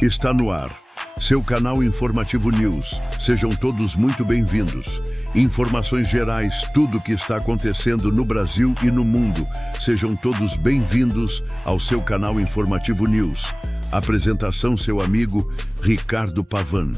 Está no ar, seu canal Informativo News. Sejam todos muito bem-vindos. Informações gerais, tudo o que está acontecendo no Brasil e no mundo. Sejam todos bem-vindos ao seu canal Informativo News. Apresentação, seu amigo Ricardo Pavan.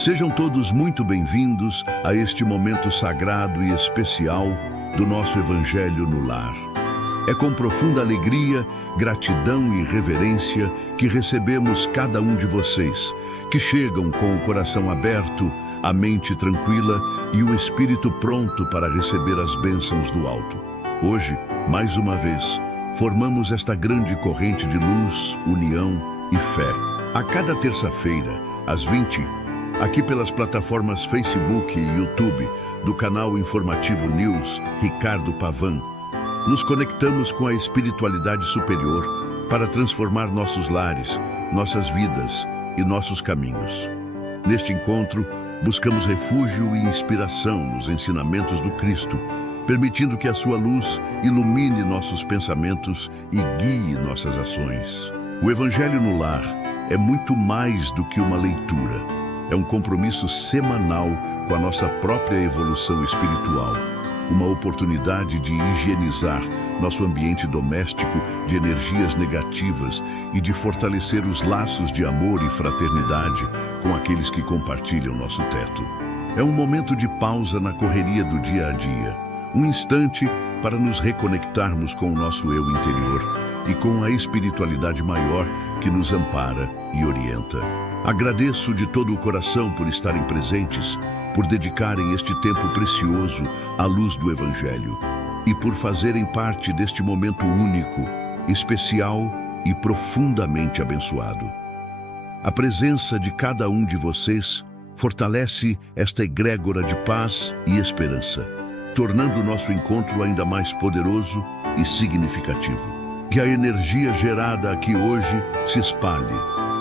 Sejam todos muito bem-vindos a este momento sagrado e especial do nosso Evangelho no Lar. É com profunda alegria, gratidão e reverência que recebemos cada um de vocês, que chegam com o coração aberto, a mente tranquila e o espírito pronto para receber as bênçãos do alto. Hoje, mais uma vez, formamos esta grande corrente de luz, união e fé. A cada terça-feira, às 20h, aqui pelas plataformas Facebook e YouTube do canal Informativo News Ricardo Pavan, nos conectamos com a espiritualidade superior para transformar nossos lares, nossas vidas e nossos caminhos. Neste encontro, buscamos refúgio e inspiração nos ensinamentos do Cristo, permitindo que a sua luz ilumine nossos pensamentos e guie nossas ações. O Evangelho no Lar é muito mais do que uma leitura. É um compromisso semanal com a nossa própria evolução espiritual, uma oportunidade de higienizar nosso ambiente doméstico de energias negativas e de fortalecer os laços de amor e fraternidade com aqueles que compartilham nosso teto. É um momento de pausa na correria do dia a dia, um instante para nos reconectarmos com o nosso eu interior e com a espiritualidade maior que nos ampara e orienta. Agradeço de todo o coração por estarem presentes, por dedicarem este tempo precioso à luz do Evangelho e por fazerem parte deste momento único, especial e profundamente abençoado. A presença de cada um de vocês fortalece esta egrégora de paz e esperança, tornando o nosso encontro ainda mais poderoso e significativo. Que a energia gerada aqui hoje se espalhe,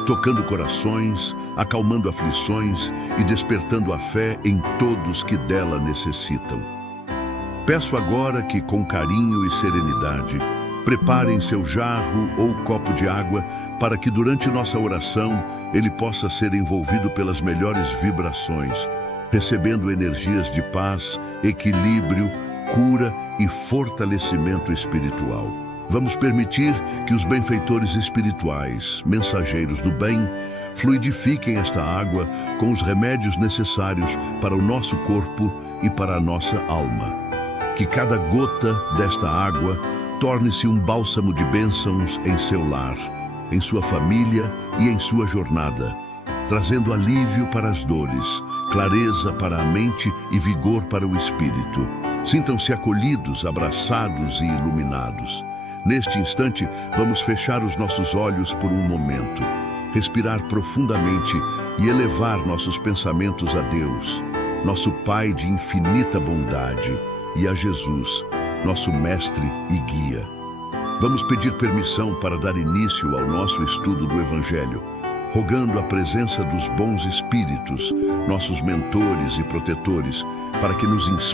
tocando corações, acalmando aflições e despertando a fé em todos que dela necessitam. Peço agora que, com carinho e serenidade, preparem seu jarro ou copo de água para que, durante nossa oração, ele possa ser envolvido pelas melhores vibrações, recebendo energias de paz, equilíbrio, cura e fortalecimento espiritual. Vamos permitir que os benfeitores espirituais, mensageiros do bem, fluidifiquem esta água com os remédios necessários para o nosso corpo e para a nossa alma. Que cada gota desta água torne-se um bálsamo de bênçãos em seu lar, em sua família e em sua jornada, trazendo alívio para as dores, clareza para a mente e vigor para o espírito. Sintam-se acolhidos, abraçados e iluminados. Neste instante, vamos fechar os nossos olhos por um momento, respirar profundamente e elevar nossos pensamentos a Deus, nosso Pai de infinita bondade, e a Jesus, nosso Mestre e Guia. Vamos pedir permissão para dar início ao nosso estudo do Evangelho, rogando a presença dos bons espíritos, nossos mentores e protetores, para que nos inspirem